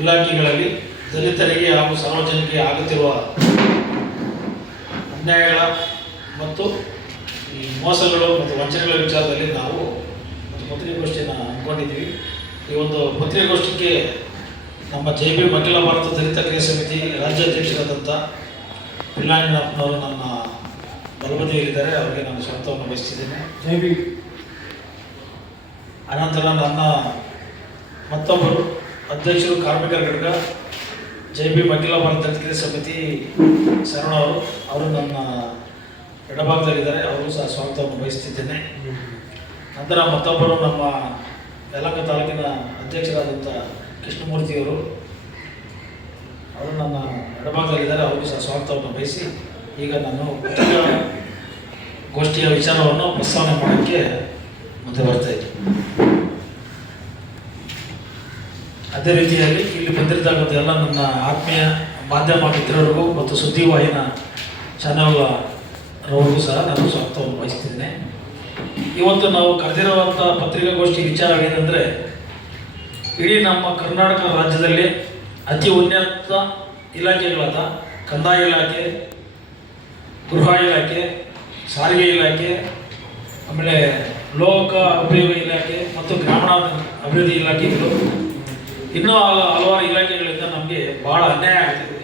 ಇಲಾಖೆಗಳಲ್ಲಿ ದಲಿತರಿಗೆ ಹಾಗೂ ಸಾರ್ವಜನಿಕರಿಗೆ ಆಗುತ್ತಿರುವ ಅನ್ಯಾಯಗಳ ಮತ್ತು ಈ ಮೋಸಗಳು ಮತ್ತು ವಂಚನೆಗಳ ವಿಚಾರದಲ್ಲಿ ನಾವು ಪತ್ರಿಕಾಗೋಷ್ಠಿಯನ್ನು ಹಮ್ಮಿಕೊಂಡಿದ್ವಿ ಈ ಒಂದು ಪತ್ರಿಕಾಗೋಷ್ಠಿಗೆ ನಮ್ಮ ಜೆ ಬಿ ಅಖಿಲ ಭಾರತ ದಲಿತ ಕ್ರಿಯಾ ಸಮಿತಿ ರಾಜ್ಯಾಧ್ಯಕ್ಷರಾದಂಥ ಪಿಳ್ಳಾಣಿನಪ್ಪನವರು ನನ್ನ ಬಲಬದಿಯಲ್ಲಿದ್ದಾರೆ. ಅವರಿಗೆ ನಾನು ಸ್ವಾಗತವನ್ನು ಬಯಸ್ತಿದ್ದೇನೆ. ಜೆ ಬಿ ಅನಂತರ ನನ್ನ ಮತ್ತೊಬ್ಬರು ಅಧ್ಯಕ್ಷರು ಕಾರ್ಮಿಕರ ಘಟಕ ಜೆ ಬಿ ಅಖಿಲ ಭಾರತ ದಲಿತ ಸಮಿತಿ ಶರಣ ಅವರು. ಅವರು ನನ್ನ ಎಡಭಾಗದಲ್ಲಿದ್ದಾರೆ. ಅವರು ಸಹ ಸ್ವಾಗತವನ್ನು ಬಯಸ್ತಿದ್ದೇನೆ. ನಂತರ ಮತ್ತೊಬ್ಬರು ನಮ್ಮ ಯಲಹಂಕ ತಾಲೂಕಿನ ಅಧ್ಯಕ್ಷರಾದಂಥ ಕೃಷ್ಣಮೂರ್ತಿಯವರು ಅವರು ನನ್ನ ಎಡಭಾಗದಲ್ಲಿದ್ದಾರೆ, ಅವರಿಗೂ ಸಹ ಸ್ವಾಗತವನ್ನು ಬಯಸಿ ಈಗ ನಾನು ಗೋಷ್ಠಿಯ ವಿಚಾರವನ್ನು ಪ್ರಸ್ತಾವನೆ ಮಾಡೋಕ್ಕೆ ಮುಂದೆ ಬರ್ತಾ ಇದ್ದೀನಿ ಅದೇ ರೀತಿಯಲ್ಲಿ ಇಲ್ಲಿ ಬಂದಿರತಕ್ಕಂಥ ಎಲ್ಲ ನನ್ನ ಆತ್ಮೀಯ ಮಾಧ್ಯಮ ಮಿತ್ರರಿಗೂ ಮತ್ತು ಸುದ್ದಿವಾಹಿನ ಚಾನಲ್ ರವರಿಗೂ ಸಹ ನಾನು ಸ್ವಾಗತವನ್ನು ಬಯಸ್ತಿದ್ದೇನೆ. ಇವತ್ತು ನಾವು ಕರೆದಿರುವಂಥ ಪತ್ರಿಕಾಗೋಷ್ಠಿ ವಿಚಾರ ಏನಂದರೆ ಇಡೀ ನಮ್ಮ ಕರ್ನಾಟಕ ರಾಜ್ಯದಲ್ಲಿ ಅತಿ ಉನ್ನತ ಇಲಾಖೆಗಳಾದ ಕಂದಾಯ ಇಲಾಖೆ, ಗೃಹ ಇಲಾಖೆ, ಸಾರಿಗೆ ಇಲಾಖೆ, ಆಮೇಲೆ ಲೋಕ ಅಭಿವೃದ್ಧಿ ಇಲಾಖೆ ಮತ್ತು ಗ್ರಾಮೀಣ ಅಭಿವೃದ್ಧಿ ಇಲಾಖೆಗಳು, ಇನ್ನೂ ಹಲ- ಹಲವಾರು ಇಲಾಖೆಗಳಿಂದ ನಮಗೆ ಭಾಳ ಅನ್ಯಾಯ ಆಗ್ತಿದೆ.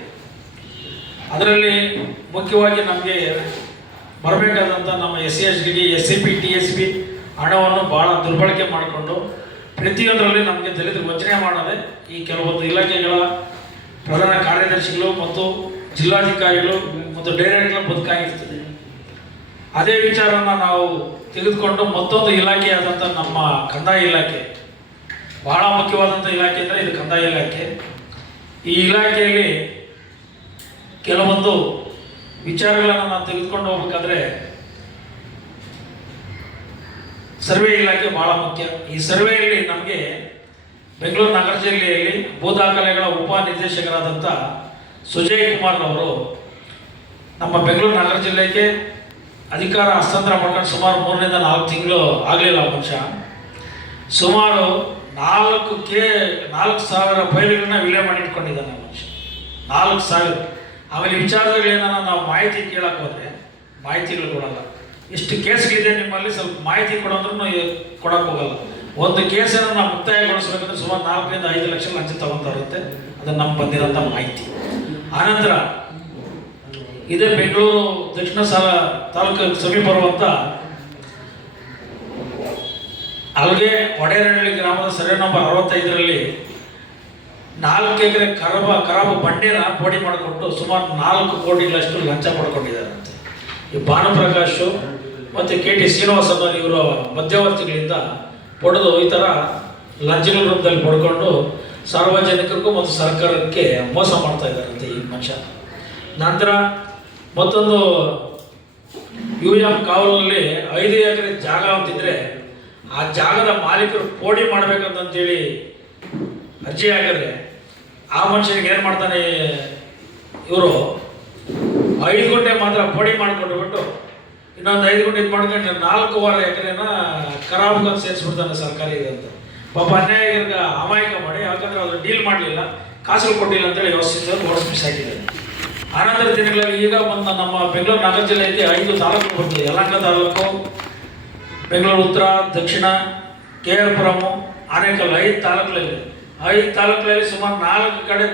ಅದರಲ್ಲಿ ಮುಖ್ಯವಾಗಿ ನಮಗೆ ಬರಬೇಕಾದಂಥ ನಮ್ಮ S C S D S C P T S P ಹಣವನ್ನು ಭಾಳ ದುರ್ಬಳಕೆ ಮಾಡಿಕೊಂಡು ಪ್ರತಿಯೊಂದರಲ್ಲಿ ನಮಗೆ ದಲಿತ ವಂಚನೆ ಮಾಡದೆ ಈ ಕೆಲವೊಂದು ಇಲಾಖೆಗಳ ಪ್ರಧಾನ ಕಾರ್ಯದರ್ಶಿಗಳು ಮತ್ತು ಜಿಲ್ಲಾಧಿಕಾರಿಗಳು ಮತ್ತು ಡೈರೆಕ್ಟರ್ ಬದುಕಾಗಿರ್ತದೆ. ಅದೇ ವಿಚಾರನ ನಾವು ತೆಗೆದುಕೊಂಡು ಮತ್ತೊಂದು ಇಲಾಖೆಯಾದಂಥ ನಮ್ಮ ಕಂದಾಯ ಇಲಾಖೆ, ಬಹಳ ಮುಖ್ಯವಾದಂಥ ಇಲಾಖೆ ಅಂದರೆ ಇದು ಕಂದಾಯ ಇಲಾಖೆ. ಈ ಇಲಾಖೆಯಲ್ಲಿ ಕೆಲವೊಂದು ವಿಚಾರಗಳನ್ನು ನಾವು ತೆಗೆದುಕೊಂಡು ಹೋಗ್ಬೇಕಾದ್ರೆ ಸರ್ವೆ ಇಲಾಖೆ ಬಹಳ ಮುಖ್ಯ. ಈ ಸರ್ವೆಯಲ್ಲಿ ನಮಗೆ ಬೆಂಗಳೂರು ನಗರ ಜಿಲ್ಲೆಯಲ್ಲಿ ಭೂ ದಾಖಲೆಗಳ ಉಪ ನಿರ್ದೇಶಕರಾದಂಥ ಸುಜಯ್ ಕುಮಾರ್ ಅವರು ನಮ್ಮ ಬೆಂಗಳೂರು ನಗರ ಜಿಲ್ಲೆಗೆ ಅಧಿಕಾರ ಹಸ್ತಾಂತರ ಮಾಡ್ಕೊಂಡು ಸುಮಾರು ಮೂರರಿಂದ ನಾಲ್ಕು ತಿಂಗಳು ಆಗಲಿಲ್ಲ ಪಕ್ಷ ಸುಮಾರು ನಾಲ್ಕು ಕೆ ನಾಲ್ಕು ಸಾವಿರ ಫೈಲ್ಗಳನ್ನ ವಿಲೇ ಮಾಡಿ ಇಟ್ಕೊಂಡಿದ್ದಾನೆ ಮನುಷ್ಯ. ನಾಲ್ಕು ಸಾವಿರ. ಆಮೇಲೆ ಏನಾರ ನಾವು ಮಾಹಿತಿ ಕೇಳಕ್ಕೆ ಹೋದ್ರೆ, ಮಾಹಿತಿಗಳು ಕೊಡಲ್ಲ. ಇಷ್ಟು ಕೇಸ್ಗಳಿದೆ ನಿಮ್ಮಲ್ಲಿ, ಸ್ವಲ್ಪ ಮಾಹಿತಿ ಕೊಡೋದ್ರೂ ಕೊಡಕ್ಕೆ ಹೋಗಲ್ಲ. ಒಂದು ಕೇಸನ್ನು ನಾವು ಮುಕ್ತಾಯಗೊಳಿಸ್ಬೇಕಂದ್ರೆ ಸುಮಾರು ನಾಲ್ಕರಿಂದ ಐದು ಲಕ್ಷ ಲಂಚ ತಗೊಂತಾರುತ್ತೆ ಅದು ನಮ್ಗೆ ಬಂದಿರೋಂಥ ಮಾಹಿತಿ. ಆನಂತರ, ಇದೇ ಬೆಂಗಳೂರು ದಕ್ಷಿಣ ಸಾಲ ತಾಲೂಕು ಸಮೀಪ ಬರುವಂಥ ಅಲ್ಲಿಗೆ ಒಡೆರಹಳ್ಳಿ ಗ್ರಾಮದ ಸರ್ವೆ ನಂಬರ್ ಅರವತ್ತೈದರಲ್ಲಿ ನಾಲ್ಕು ಎಕರೆ ಕರಬ ಕರಬ ಬಂಡೆನ ಪೋಡಿ ಮಾಡಿಕೊಂಡು ಸುಮಾರು ನಾಲ್ಕು ಕೋಟಿಗಳಷ್ಟು ಲಂಚ ಪಡ್ಕೊಂಡಿದ್ದಾರಂತೆ ಈ ಭಾನುಪ್ರಕಾಶು ಮತ್ತು ಕೆ ಟಿ ಶ್ರೀನಿವಾಸ್ ಅನ್ನೋರು ಇವರ ಮಧ್ಯವರ್ತಿಗಳಿಂದ ಪಡೆದು ಈ ಥರ ಲಂಚಗಳ ರೂಪದಲ್ಲಿ ಪಡ್ಕೊಂಡು ಸಾರ್ವಜನಿಕರಿಗೂ ಮತ್ತು ಸರ್ಕಾರಕ್ಕೆ ಮೋಸ ಮಾಡ್ತಾ ಇದ್ದಾರಂತೆ ಈ ಮನುಷ್ಯ. ನಂತರ ಮತ್ತೊಂದು ಯು ಎಂ ಕಾವಲಲ್ಲಿ ಐದು ಎಕರೆ ಜಾಗ ಅಂತಿದ್ರೆ ಆ ಜಾಗದ ಮಾಲೀಕರು ಪೋಡಿ ಮಾಡ್ಬೇಕಂತಂತೇಳಿ ಅರ್ಜಿ ಹಾಕಿದ್ರೆ ಆ ಮನುಷ್ಯನಿಗೆ ಏನು ಮಾಡ್ತಾನೆ? ಇವರು ಐದು ಗುಂಟೆ ಮಾತ್ರ ಪೋಡಿ ಮಾಡಿಕೊಟ್ಬಿಟ್ಟು ಇನ್ನೊಂದು ಐದು ಗುಂಟೆ ಇದು ಮಾಡ್ಕೊಂಡು ನಾಲ್ಕೂವರೆ ಎಕರೆನ ಖರಾಬ್ಗಂತ ಸೇರಿಸ್ಬಿಡ್ತಾನೆ ಸರ್ಕಾರಿ ಅಂತ. ಪಾಪ ಅನ್ಯಾಯರಿಗೆ ಅಮಾಯಕ ಮಾಡಿ, ಯಾಕಂದ್ರೆ ಅದು ಡೀಲ್ ಮಾಡಲಿಲ್ಲ, ಕಾಸು ಕೊಟ್ಟಿಲ್ಲ ಅಂತೇಳಿ ವ್ಯವಸ್ಥೆ ಓಡಿಸ್ ಮಿಸ್ ಆನಂತರ ದಿನಗಳಲ್ಲಿ ಈಗ ಬಂದ ನಮ್ಮ ಬೆಂಗಳೂರು ನಗರ ಜಿಲ್ಲೆಯಲ್ಲಿ ಐದು ತಾಲೂಕು ಬರ್ತದೆ. ಯಲಹಂಕ ತಾಲೂಕು, ಬೆಂಗಳೂರು ಉತ್ತರ, ದಕ್ಷಿಣ, ಕೆ ಆರ್ ಪುರಮು ಆನೇಕಲ್ ಐದು ತಾಲೂಕುಗಳಲ್ಲಿ ಐದು ತಾಲೂಕುಗಳಲ್ಲಿ ಸುಮಾರು ನಾಲ್ಕು ಕಡೆ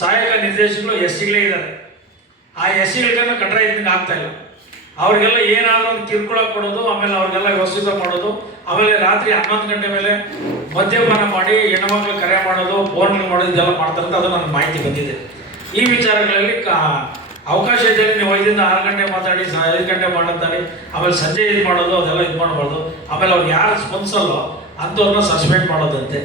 ಸಹಾಯಕ ನಿರ್ದೇಶಕರು ಎಸ್ ಸಿಗಳೇ ಇದ್ದಾರೆ. ಆ ಎಸ್ ಸಿಗಳಿಗೆಲ್ಲ ಕಟ್ಟಡ ಇದ್ದಂಗೆ ಆಗ್ತಾ ಇಲ್ಲ. ಅವ್ರಿಗೆಲ್ಲ ಏನಾದರೂ ಒಂದು ಕಿರುಕುಳ ಕೊಡೋದು, ಆಮೇಲೆ ಅವ್ರಿಗೆಲ್ಲ ವ್ಯವಸ್ಥಿತ ಮಾಡೋದು, ಆಮೇಲೆ ರಾತ್ರಿ ಹನ್ನೊಂದು ಗಂಟೆ ಮೇಲೆ ಮದ್ಯಪಾನ ಮಾಡಿ ಹೆಣ್ಮಕ್ಳು ಕರೆ ಮಾಡೋದು ಫೋನ್ ಮಾಡೋದು ಇದೆಲ್ಲ ಮಾಡ್ತಾರೆ ಅಂತ ಅದು ನನಗೆ ಮಾಹಿತಿ ಬಂದಿದೆ. ಈ ವಿಚಾರಗಳಲ್ಲಿ ಅವಕಾಶ ಇದೆ, ನೀವು ಐದರಿಂದ ಆರು ಗಂಟೆ ಮಾತಾಡಿ ಐದು ಗಂಟೆ ಮಾಡುತ್ತಾರೆ ಆಮೇಲೆ ಸಂಜೆ ಇದು ಮಾಡೋದು, ಅದೆಲ್ಲ ಇದು ಮಾಡಬಾರ್ದು. ಆಮೇಲೆ ಅವ್ರು ಯಾರು ಸ್ಪಂದಿಸಲ್ಲೋ ಅಂಥವ್ರನ್ನ ಸಸ್ಪೆಂಡ್ ಮಾಡೋದಂತೆ.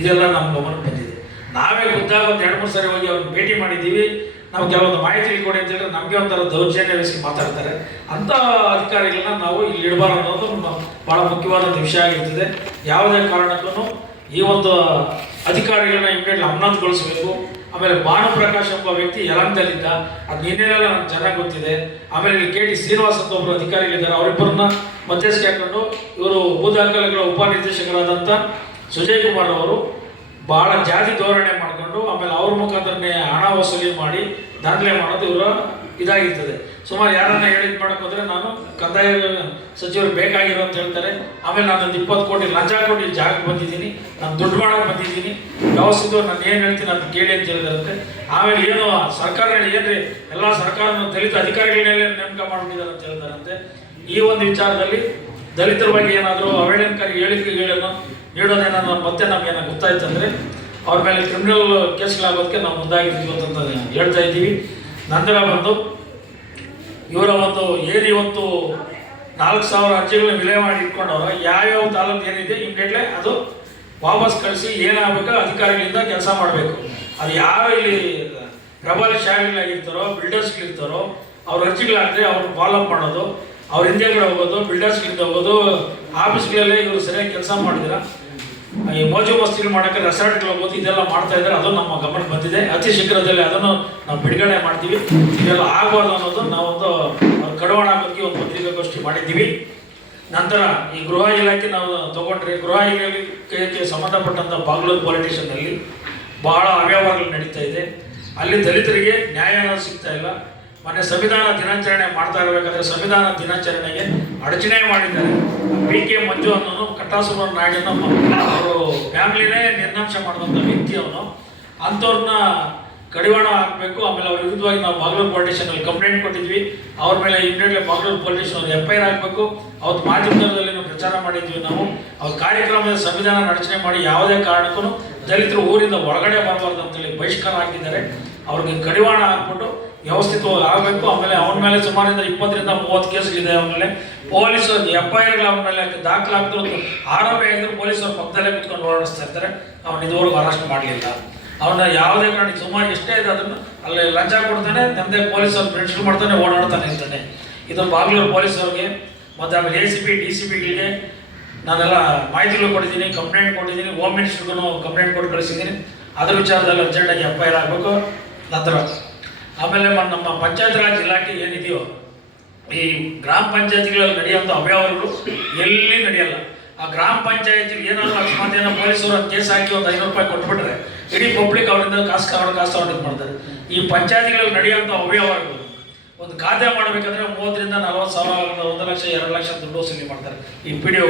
ಇದೆಲ್ಲ ನಮ್ಮ ಗಮನಕ್ಕೆ ಬಂದಿದೆ. ನಾವೇ ಗೊತ್ತಾಗ ಒಂದು ಎರಡು ಮೂರು ಸಾರಿ ಹೋಗಿ ಅವ್ರನ್ನ ಭೇಟಿ ಮಾಡಿದ್ದೀವಿ. ನಾವು ಕೆಲವೊಂದು ಮಾಹಿತಿ ಕೊಡಿ ಅಂತ ಹೇಳಿದ್ರೆ ನಮಗೆ ಒಂಥರ ದೌರ್ಜನ್ಯ ವಹಿಸಿ ಮಾತಾಡ್ತಾರೆ. ಅಂಥ ಅಧಿಕಾರಿಗಳನ್ನ ನಾವು ಇಲ್ಲಿ ಇಡಬಾರ್ದು ಅನ್ನೋದು ಭಾಳ ಮುಖ್ಯವಾದ ವಿಷಯ ಆಗಿರ್ತದೆ. ಯಾವುದೇ ಕಾರಣಕ್ಕೂ ಈ ಒಂದು ಅಧಿಕಾರಿಗಳನ್ನ ಇಮ್ಮಿಡಿಯೇಟ್ ಅಮಾನತುಗೊಳಿಸಬೇಕು. ಆಮೇಲೆ ಭಾನುಪ್ರಕಾಶ್ ಎಂಬ ವ್ಯಕ್ತಿ ಯಲಂಕದಲ್ಲಿದ್ದ ಅದು ನಿನ್ನೆಲ್ಲ ನಮ್ಗೆ ಚೆನ್ನಾಗಿ ಗೊತ್ತಿದೆ. ಆಮೇಲೆ ಇಲ್ಲಿ ಕೆ ಟಿ ಶ್ರೀನಿವಾಸ್ ಅಂತ ಒಬ್ಬರು ಅಧಿಕಾರಿಗಳಿದ್ದಾರೆ. ಅವರಿಬ್ಬರನ್ನ ಮಧ್ಯಸ್ಥಿಕೆ ಹಾಕೊಂಡು ಇವರು ಭೂದಾಖಲೆಗಳ ಉಪನಿರ್ದೇಶಕರಾದಂಥ ಸುಜಯ್ ಕುಮಾರ್ ಅವರು ಬಹಳ ಜಾತಿ ಧೋರಣೆ ಮಾಡಿಕೊಂಡು ಆಮೇಲೆ ಅವ್ರ ಮುಖಾಂತರನೇ ಹಣ ವಸೂಲಿ ಮಾಡಿ ದಾಖಲೆ ಮಾಡೋದು ಇವರ ಇದಾಗಿರ್ತದೆ. ಸುಮಾರು ಯಾರನ್ನ ಹೇಳಿದ್ ಮಾಡಕ್ ಹೋದ್ರೆ ನಾನು ಕಂದಾಯ ಸಚಿವರು ಬೇಕಾಗಿರೋ ಅಂತ ಹೇಳ್ತಾರೆ. ಆಮೇಲೆ ನಾನು ಒಂದು ಇಪ್ಪತ್ತು ಕೋಟಿ, ಲಂಚ ಕೋಟಿ ಜಾಗಕ್ಕೆ ಬಂದಿದ್ದೀನಿ. ನಾನು ದುಡ್ಡು ಮಾಡಕ್ ಬಂದಿದ್ದೀನಿ. ವ್ಯವಸ್ಥೆ ನಾನು ಏನು ಹೇಳ್ತೀನಿ ಅದು ಕೇಳಿ ಅಂತ ಹೇಳಿದಾರಂತೆ. ಆಮೇಲೆ ಏನು ಸರ್ಕಾರಗಳು ಏನ್ರಿ, ಎಲ್ಲ ಸರ್ಕಾರನ ದಲಿತ ಅಧಿಕಾರಿಗಳನ್ನೆಲ್ಲ ನೇಮಕ ಮಾಡ್ಬಿಟ್ಟಿದ್ದಾರೆ ಅಂತ ಹೇಳ್ತಾರಂತೆ. ಈ ಒಂದು ವಿಚಾರದಲ್ಲಿ ದಲಿತರ ಬಗ್ಗೆ ಏನಾದರೂ ಹೇಳಿಕೆ ಹೇಳಿಕೆಗಳನ್ನು ನೀಡೋದೇನೋ ಮತ್ತೆ ನಮಗೇನೋ ಗೊತ್ತಾಯ್ತು ಅಂದರೆ ಅವ್ರ ಮೇಲೆ ಕ್ರಿಮಿನಲ್ ಕೇಸ್ಗಳಾಗೋದಕ್ಕೆ ನಾವು ಮುಂದಾಗಿದ್ದೀವಿ ಅಂತ ಹೇಳ್ತಾ ಇದ್ದೀವಿ. ನಂತರ ಬಂದು ಇವರ ಒಂದು ಏನು ಇವತ್ತು ನಾಲ್ಕು ಸಾವಿರ ಅರ್ಜಿಗಳನ್ನ ವಿಲೇ ಮಾಡಿ ಇಟ್ಕೊಂಡವ್ರ ಯಾವ್ಯಾವ ತಾಲೂಕು ಏನಿದೆ ಇಮ್ಮಿಡಿಯೇಟ್ಲಿ ಅದು ವಾಪಸ್ ಕಳಿಸಿ ಏನಾಗಬೇಕು ಅಧಿಕಾರಿಗಳಿಂದ ಕೆಲಸ ಮಾಡಬೇಕು. ಅದು ಯಾರು ಇಲ್ಲಿ ಪ್ರಬಲ ಶಾಲೆಗಳಾಗಿರ್ತಾರೋ ಬಿಲ್ಡರ್ಸ್ಗಳಿರ್ತಾರೋ, ಅವ್ರ ಅರ್ಜಿಗಳಾಗದೆ ಅವ್ರನ್ನ ಫಾಲೋ ಅಪ್ ಮಾಡೋದು. ಅವ್ರ ಹಿಂದೆಗಡೆ ಹೋಗೋದು, ಬಿಲ್ಡರ್ಸ್ಗಳಿಂದ ಹೋಗೋದು. ಆಫೀಸ್ಗಳಲ್ಲೇ ಇವರು ಸರಿಯಾಗಿ ಕೆಲಸ ಮಾಡಿದಿರ. ಈ ಮೋಜು ಮಸ್ತಿಗಳು ಮಾಡೋಕ್ಕೆ ರೆಸಾರ್ಟ್ಗಳು ಹೋಗೋದು ಇದೆಲ್ಲ ಮಾಡ್ತಾ ಇದ್ದಾರೆ ಅದು ನಮ್ಮ ಗಮನಕ್ಕೆ ಬಂದಿದೆ. ಅತಿ ಶೀಘ್ರದಲ್ಲಿ ಅದನ್ನು ನಾವು ಬಿಡುಗಡೆ ಮಾಡ್ತೀವಿ. ಇದೆಲ್ಲ ಆಗಬಾರ್ದು ಅನ್ನೋದು ನಾವೊಂದು ಕಡವಾಣ ಬಗ್ಗೆ ಒಂದು ಪತ್ರಿಕಾಗೋಷ್ಠಿ ಮಾಡಿದ್ದೀವಿ. ನಂತರ ಈ ಗೃಹ ಇಲಾಖೆ ನಾವು ತಗೊಂಡ್ರೆ, ಗೃಹ ಇಲಾಖೆಗೆ ಸಂಬಂಧಪಟ್ಟಂಥ ಬಾಗ್ಲೂರು ಪೊಲೀಸ್ ಸ್ಟೇಷನ್ನಲ್ಲಿ ಬಹಳ ಅವ್ಯವಹಾರಗಳು ನಡೀತಾ ಇದೆ. ಅಲ್ಲಿ ದಲಿತರಿಗೆ ನ್ಯಾಯ ಸಿಗ್ತಾ ಇಲ್ಲ. ಮೊನ್ನೆ ಸಂವಿಧಾನ ದಿನಾಚರಣೆ ಮಾಡ್ತಾ ಇರಬೇಕಾದ್ರೆ ಸಂವಿಧಾನ ದಿನಾಚರಣೆಗೆ ಅಡಚಣೆ ಮಾಡಿದ್ದಾರೆ. ಪಿ ಕೆ ಮಂಜು ಅನ್ನೋನು ಕಟ್ಟಾಸುರ ನಾಡಿನ ಅವರು ಫ್ಯಾಮಿಲಿನೇ ನಿರ್ನಾಂಶ ಮಾಡಿದಂಥ ವ್ಯಕ್ತಿ ಅವನು. ಅಂಥವ್ರನ್ನ ಕಡಿವಾಣ ಹಾಕಬೇಕು, ಆಮೇಲೆ ಅವ್ರ ವಿರುದ್ಧವಾಗಿ ನಾವು ಬಾಗ್ಲೂರು ಸ್ಟೇಷನಲ್ಲಿ ಕಂಪ್ಲೇಂಟ್ ಕೊಟ್ಟಿದ್ವಿ. ಅವ್ರ ಮೇಲೆ immediately Bagalur police station F I R ಹಾಕಬೇಕು. ಅವತ್ತು ಮಾಧ್ಯಮದಲ್ಲಿ ಪ್ರಚಾರ ಮಾಡಿದ್ವಿ ನಾವು. ಅವ್ರ ಕಾರ್ಯಕ್ರಮದ ಸಂವಿಧಾನ ರಚನೆ ಮಾಡಿ ಯಾವುದೇ ಕಾರಣಕ್ಕೂ ದಲಿತರು ಊರಿಂದ ಹೊರಗಡೆ ಬರಬಾರ್ದು ಅಂತೇಳಿ ಬಹಿಷ್ಕಾರ ಹಾಕಿದ್ದಾರೆ. ಅವ್ರಿಗೆ ಕಡಿವಾಣ ಹಾಕ್ಬಿಟ್ಟು ವ್ಯವಸ್ಥಿತವಾಗಿ ಆಗಬೇಕು. ಆಮೇಲೆ ಅವನ ಮೇಲೆ ಸುಮಾರಿಂದ ಇಪ್ಪತ್ತರಿಂದ ಮೂವತ್ತು ಕೇಸ್ಗಳಿದೆ. ಅವನ ಮೇಲೆ ಪೊಲೀಸ್ ಎಫ್ ಐ ಆರ್ಗಳು ಅವನ ಮೇಲೆ ದಾಖಲಾಗ್ತಿರೋ ಆರೋಪ ಹೇಳಿದ್ರು ಪೊಲೀಸರು ಪಕ್ಕದಲ್ಲೇ ಕುತ್ಕೊಂಡು ಓಡಾಡಿಸ್ತಾ ಇರ್ತಾರೆ. ಅವನು ಇದುವರೆಗೂ ಅರೆಸ್ಟ್ ಮಾಡಲಿಲ್ಲ. ಅವನ ಯಾವುದೇ ಕಾರಣಕ್ಕೆ ಸುಮಾರು ಎಷ್ಟೇ ಇದೆ ಅದನ್ನು ಅಲ್ಲಿ ಲಂಚ ಕೊಡ್ತಾನೆ ನಮ್ಮದೇ ಪೊಲೀಸರು ಫ್ರೆಂಡ್ಸ್ಗಳು ಮಾಡ್ತಾನೆ, ಓಡಾಡ್ತಾನೆ ಇರ್ತಾನೆ ಇದು ಬಾಗ್ಲೂರು ಪೊಲೀಸವ್ರಿಗೆ ಮತ್ತು ಆಮೇಲೆ A C P, D C ಪಿಗಳಿಗೆ ನಾನೆಲ್ಲ ಮಾಹಿತಿಗಳು ಕೊಟ್ಟಿದ್ದೀನಿ ಕಂಪ್ಲೇಂಟ್ ಕೊಟ್ಟಿದ್ದೀನಿ ಹೋಮ್ ಮಿನಿಸ್ಟ್ರಿಗೂ ಕಂಪ್ಲೇಂಟ್ ಕೊಟ್ಟು ಕಳಿಸಿದ್ದೀನಿ. ಅದ್ರ ವಿಚಾರದಲ್ಲಿ ಅರ್ಜೆಂಟಾಗಿ ಎಫ್ ಐ ಆರ್ ಆಗಬೇಕು. ನಂತರ, ಆಮೇಲೆ ನಮ್ಮ ಪಂಚಾಯತ್ ರಾಜ್ ಇಲಾಖೆ ಏನಿದೆಯೋ, ಈ ಗ್ರಾಮ ಪಂಚಾಯತಿಗಳಲ್ಲಿ ನಡೆಯುವಂಥ ಅವ್ಯವಹಾರಗಳು ಎಲ್ಲಿ ನಡೆಯಲ್ಲ. ಆ ಗ್ರಾಮ ಪಂಚಾಯತಿ ಏನಾದರೂ ಅಕಸ್ಮಾತ್ ಪೊಲೀಸರು ಕೇಸ್ ಹಾಕಿ ಒಂದು ಐನೂರು ರೂಪಾಯಿ ಕೊಟ್ಬಿಟ್ರೆ, ಇಡೀ ಪಬ್ಲಿಕ್ ಅವರಿಂದ ಕಾಸು ತಗೊಂಡು ಕಾಸು ಅವ್ರಿಗೆ ಮಾಡ್ತಾರೆ. ಈ ಪಂಚಾಯತಿಗಳಲ್ಲಿ ನಡೆಯುವಂಥ ಅವ್ಯವಹಾರಗಳು ಒಂದು ಖಾತೆ ಮಾಡಬೇಕಂದ್ರೆ ಮೂವತ್ತರಿಂದ ನಲವತ್ತು ಸಾವಿರ ಒಂದು ಲಕ್ಷ, ಎರಡು ಲಕ್ಷ ದುಡ್ಡು ವಸೂಲಿ ಮಾಡ್ತಾರೆ ಈ ಪಿ ಡಿ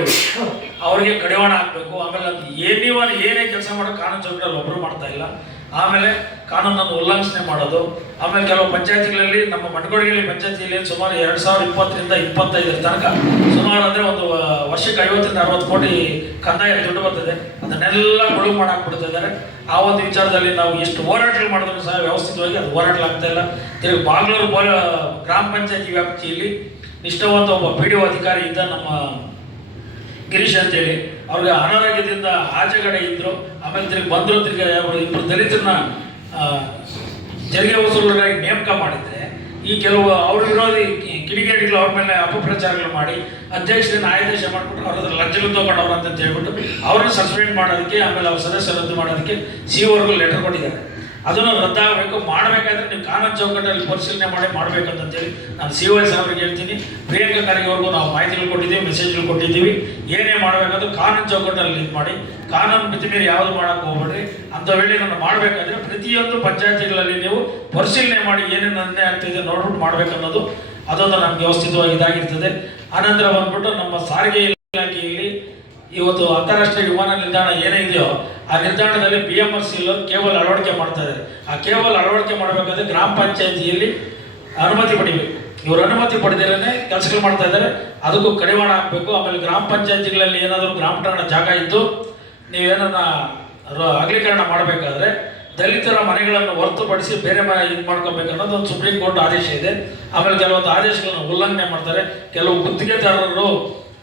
ಅವರಿಗೆ ಕಡಿವಾಣ ಹಾಕಬೇಕು. ಆಮೇಲೆ ಅದು ಏನಿವ ಏನೇ ಕೆಲಸ ಮಾಡೋ ಕಾನೂನು ಚೌಕಟ್ಟಲ್ಲಿ ಒಬ್ಬರು ಮಾಡ್ತಾ ಇಲ್ಲ. ಆಮೇಲೆ ಕಾನೂನನ್ನು ಉಲ್ಲಂಘನೆ ಮಾಡೋದು. ಆಮೇಲೆ ಕೆಲವು ಪಂಚಾಯತಿಗಳಲ್ಲಿ, ನಮ್ಮ ಮಟ್ಕೊಡಗಲ್ಲಿ ಪಂಚಾಯತಿಯಲ್ಲಿ ಸುಮಾರು ಎರಡು ಸಾವಿರದ ಇಪ್ಪತ್ತರಿಂದ ಇಪ್ಪತ್ತೈದರ ತನಕ ಸುಮಾರು ಅಂದರೆ ಒಂದು ವರ್ಷಕ್ಕೆ ಐವತ್ತರಿಂದ ಅರವತ್ತು ಕೋಟಿ ಕಂದಾಯ ದುಡ್ಡು ಬರ್ತದೆ. ಅದನ್ನೆಲ್ಲ ಮುಳುಗು ಮಾಡಾಕ್ಬಿಡ್ತಿದ್ದಾರೆ ಆ ಒಂದು ವಿಚಾರದಲ್ಲಿ ನಾವು ಎಷ್ಟು ಹೋರಾಟಗಳು ಮಾಡಿದ್ರು ಸಹ ವ್ಯವಸ್ಥಿತವಾಗಿ ಅದು ಹೋರಾಟಲಾಗ್ತಾ ಇಲ್ಲ. ತಿರುಗಿ ಬಾಗ್ಲೂರು ಬೋ ಗ್ರಾಮ ಪಂಚಾಯತಿ ವ್ಯಾಪ್ತಿಯಲ್ಲಿ ನಿಷ್ಠಾವಂತ ಒಬ್ಬ ಪಿ ಡಿ ಒ ಅಧಿಕಾರಿ ಇದ್ದ ನಮ್ಮ ಗಿರೀಶ್ ಅಂತೇಳಿ, ಅವ್ರಿಗೆ ಅನಾರೋಗ್ಯದಿಂದ ಆಚೆಗಡೆ ಇದ್ದರು ಆಮೇಲೆ ತಿರುಗಿ ಬಂದರು, ತಿರುಗಿ ಅವರು ಇಬ್ಬರು ದಲಿತರನ್ನ ತೆರಿಗೆ ವಸೂಲರಾಗಿ ನೇಮಕ ಮಾಡಿದ್ರೆ. ಈ ಕೆಲವು ಅವ್ರ ವಿರೋಧಿ ಕಿಡಿಗೇಡಿಗಳು ಅವ್ರ ಮೇಲೆ ಅಪಪ್ರಚಾರಗಳು ಮಾಡಿ ಅಧ್ಯಕ್ಷರನ್ನ ಆದೇಶ ಮಾಡಿಬಿಟ್ಟು ಅವ್ರ ಲಂಚಗಳು ತಗೊಂಡವ್ರು ಅಂತ ಹೇಳ್ಬಿಟ್ಟು ಅವ್ರನ್ನ ಸಸ್ಪೆಂಡ್ ಮಾಡೋದಕ್ಕೆ, ಆಮೇಲೆ ಅವ್ರ ಸದಸ್ಯ ರದ್ದು ಮಾಡೋದಕ್ಕೆ ಸಿ ವರ್ಗು ಲೆಟರ್ ಕೊಟ್ಟಿದ್ದಾರೆ. ಅದನ್ನು ರದ್ದಾಗಬೇಕು. ಮಾಡಬೇಕಾದ್ರೆ ನೀವು ಕಾನೂನು ಚೌಕಟ್ಟಲ್ಲಿ ಪರಿಶೀಲನೆ ಮಾಡಿ ಮಾಡಬೇಕಂತೇಳಿ ನಾನು ಸಿ ವೈ ಸಾಹೇಬ್ರಿಗೆ ಹೇಳ್ತೀನಿ. ಪ್ರಿಯಾಂಕಾ ಖರ್ಗೆವರೆಗೂ ನಾವು ಮಾಹಿತಿಗಳು ಕೊಟ್ಟಿದ್ದೀವಿ ಮೆಸೇಜ್ಗಳು ಕೊಟ್ಟಿದ್ದೀವಿ. ಏನೇ ಮಾಡಬೇಕಾದ್ರೂ ಕಾನೂನು ಚೌಕಟ್ಟಲ್ಲಿ ಇದು ಮಾಡಿ. ಕಾನೂನು ಮಿತಿ ಮೇಲೆ ಯಾವುದು ಮಾಡೋಕೆ ಹೋಗ್ಬೇಡ್ರಿ. ಅಂತ ವೇಳೆ ನಾನು ಮಾಡಬೇಕಾದ್ರೆ ಪ್ರತಿಯೊಂದು ಪಂಚಾಯತಿಗಳಲ್ಲಿ ನೀವು ಪರಿಶೀಲನೆ ಮಾಡಿ ಏನೇನು ಅನ್ಯಾಯ ಆಗ್ತಿದೆ ನೋಡ್ಬಿಟ್ಟು ಮಾಡಬೇಕನ್ನೋದು ಅದೊಂದು ನಮ್ಗೆ ವ್ಯವಸ್ಥಿತವಾಗಿ ಇದಾಗಿರ್ತದೆ. ಆನಂತರ ಬಂದ್ಬಿಟ್ಟು ನಮ್ಮ ಸಾರಿಗೆ ಇಲಾಖೆಯಲ್ಲಿ ಇವತ್ತು ಅಂತಾರಾಷ್ಟ್ರೀಯ ವಿಮಾನ ನಿಲ್ದಾಣ ಏನೇ ಇದೆಯೋ ಆ ನಿಲ್ದಾಣದಲ್ಲಿ B M R C cable ಅಳವಡಿಕೆ ಮಾಡ್ತಾ ಇದ್ದಾರೆ. ಆ ಕೇಬಲ್ ಅಳವಡಿಕೆ ಮಾಡಬೇಕಾದ್ರೆ ಗ್ರಾಮ ಪಂಚಾಯತಿಯಲ್ಲಿ ಅನುಮತಿ ಪಡಿಬೇಕು. ಇವರು ಅನುಮತಿ ಪಡೆದಿರೇ ಕೆಲಸಗಳು ಮಾಡ್ತಾ ಇದ್ದಾರೆ. ಅದಕ್ಕೂ ಕಡಿವಾಣ ಹಾಕಬೇಕು. ಆಮೇಲೆ ಗ್ರಾಮ ಪಂಚಾಯತಿಗಳಲ್ಲಿ ಏನಾದರೂ ಗ್ರಾಮ ಠಾಣ ಜಾಗ ಇದ್ದು ನೀವೇನನ್ನ ಅಗಲೀಕರಣ ಮಾಡಬೇಕಾದ್ರೆ ದಲಿತರ ಮನೆಗಳನ್ನು ಹೊರತುಪಡಿಸಿ ಬೇರೆ ಮನೆ ಇದು ಮಾಡ್ಕೊಬೇಕು ಅನ್ನೋದು ಒಂದು ಸುಪ್ರೀಂ ಕೋರ್ಟ್ ಆದೇಶ ಇದೆ. ಆಮೇಲೆ ಕೆಲವೊಂದು ಆದೇಶಗಳನ್ನು ಉಲ್ಲಂಘನೆ ಮಾಡ್ತಾರೆ. ಕೆಲವು ಗುತ್ತಿಗೆದಾರರು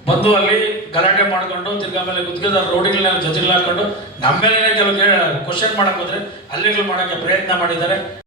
ಬಂದು ಅಲ್ಲಿ ಗಲಾಟೆ ಮಾಡ್ಕೊಂಡು ತಿರ್ಗಿ ಆಮೇಲೆ ಗುತ್ತಿಗೆದಾರ ರೋಡಿಗಳನ್ನ ಜೊತೆಗೆ ಹಾಕೊಂಡು ನಮ್ಮ ಮೇಲೆ ಕೆಲವು ಕ್ವಶನ್ ಮಾಡಕ್ ಹೋದ್ರೆ ಹಲ್ಲೆಗಳು ಮಾಡೋಕ್ಕೆ ಪ್ರಯತ್ನ ಮಾಡಿದ್ದಾರೆ.